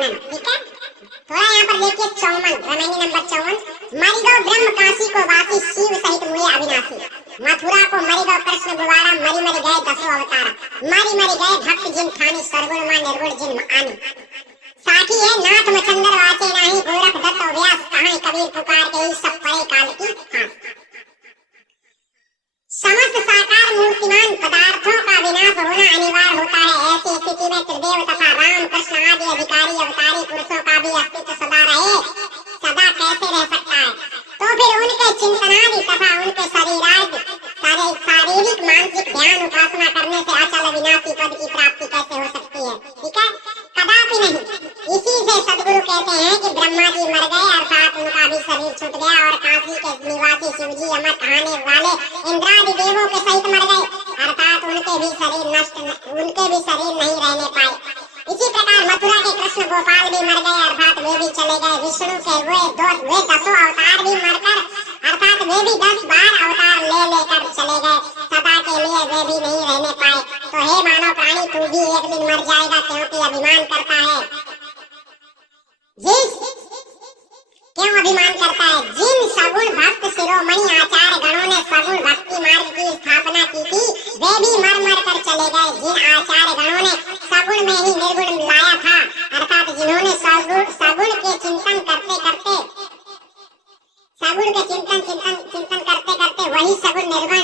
वर्णन, ठीक है। थोड़ा यहाँ पर देखिए 54 रामायणी नंबर 54, मरिगो ब्रह्म काशी को वासी शिव सहित हुए अविनाशी, मथुरा को मरिगो कृष्ण गुवारा, मरी मरी गए दसों अवतारा, मरी मरी गए भक्त जिन ठानी, सरगुण मां निर्गुण जिन आनी। साखी है नाथ मचंदर वाचे नाही, गोरख दत्त व्यास कहां कबीर पुकार के ही सब परे काल की फांस। समस्त साकार मूर्तिमान पदार्थों का विनाश होना अनिवार्य होता है। ऐसी स्थिति में त्रिदेव तथा राम कृष्ण आदि अधिकारी अवतारी पुरुषों का भी अस्तित्व सदा रहे, सदा कैसे रह सकता है। तो फिर उनके चिंतनादि तथा उनके शारीरिक मानसिक ध्यान उपासना करने से अचल विनाशी पद की प्राप्ति कैसे हो सकती है, ठीक है, कदापि नहीं। इसी से सदगुरु कहते हैं कि ब्रह्मा जी मर गए अर्थात उनका भी शरीर छूट गया, और काशी के निवासी शिव जी अमर कहने वाले इंद्रादि देवों के सहित मर गए अर्थात उनके भी शरीर नहीं रहने पाए। इसी प्रकार मथुरा के कृष्ण गोपाल भी मर गए अर्थात वे भी चले गए। विष्णु के वे दसों अवतार भी मरकर अर्थात वे भी 10-12 अवतार ले लेकर चले गए, सदा के लिए वे भी नहीं रहने पाए। तो हे मानव प्राणी, तू भी एक दिन मर जाएगा, क्योंकि अभिमान करता है क्यों अभिमान करता है। जिन सगुण भक्त शिरोमणि आचार्य गणों ने सगुण भक्ति मार्ग की स्थापना की थी, वे भी मर मर कर चले गए। जिन आचार्य गणों ने सगुण में ही निर्गुण लाया था अर्थात जिन्होंने सगुण के चिंतन करते करते वही सगुण निर्गुण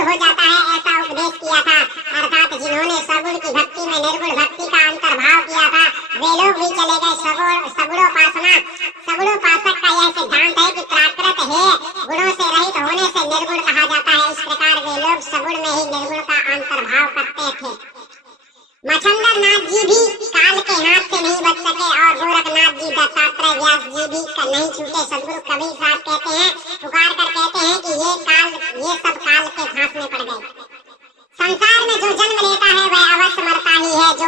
हो जाता है, ऐसा उपदेश किया था अर्थात जिन्होंने सगुण की भक्ति में निर्गुण भक्ति का अंतर्भाव किया था, वे लोग भी चले गए। सगुणोपासक का यह सिद्धांत है कि प्राकृत है गुणों से रहित होने से निर्गुण कहा जाता है। इस प्रकार वे लोग सगुण में ही निर्गुण का अंतर्भाव करते थे। मच्छंदर नाथ जी भी काल के हाथ से नहीं बच सके, और गोरखनाथ जी, दत्तात्रेय, व्यास जी भी नहीं छूटे। सदगुरु कबीर साहब कहते हैं, पुकार कर कहते हैं कि ये सब काल के फांस में पड़ गए। संसार में जो जन्म लेता है वह अवश्य मरता ही है। जो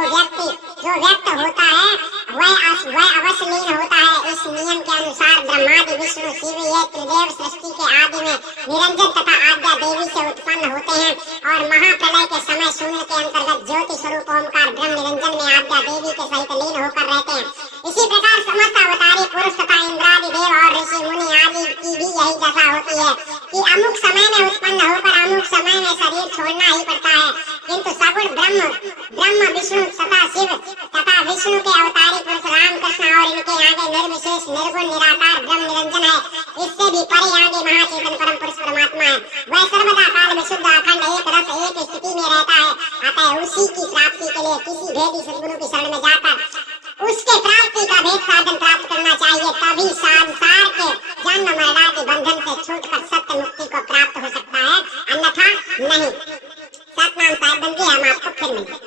व्यक्त होता है वह अवश्य लीन होता है। इस नियम के अनुसार ब्रह्मादि विष्णु शिव ये त्रिदेव सृष्टि के आदि में निरंजन तथा आद्या देवी से उत्पन्न होते हैं, और महाप्रलय के समय शून्य के अंतर्गत ज्योति स्वरूप ओमकार ब्रह्म निरंजन में आद्या देवी के सहित लीन होकर रहते हैं। इसी प्रकार समस्त अवतारी पुरुष तथा इंद्रादि देव और ऋषि मुनि आदि की भी यही दशा होती है कि अमुक समय में उत्पन्न होकर अमुक समय में शरीर छोड़ना ही पड़ता है। किंतु सगुण ब्रह्म विष्णु तथा शिव तथा विष्णु के अवतारी पुरुष राम कृष्ण और इनके आगे निर्विशेष निर्गुण निराकार ब्रह्म निरंजन है। इससे भी परे आगे महाचेतन परम पुरुष परमात्मा है। वह सर्वदा काल विशुद्ध अखंड एक रस एक स्थिति में रहता है। अतः उसी की प्राप्ति के लिए किसी भेदी सदगुरु की शरण में जाकर उसके प्राप्ति का भेद साधन प्राप्त करना चाहिए। तभी संसार के जन्म मरणादि बंधन से छूटकर सत्य मुक्ति को प्राप्त हो सकता है, अन्यथा नहीं। सतनाम साहेब बंदी, हम आपको फिर मिलेंगे।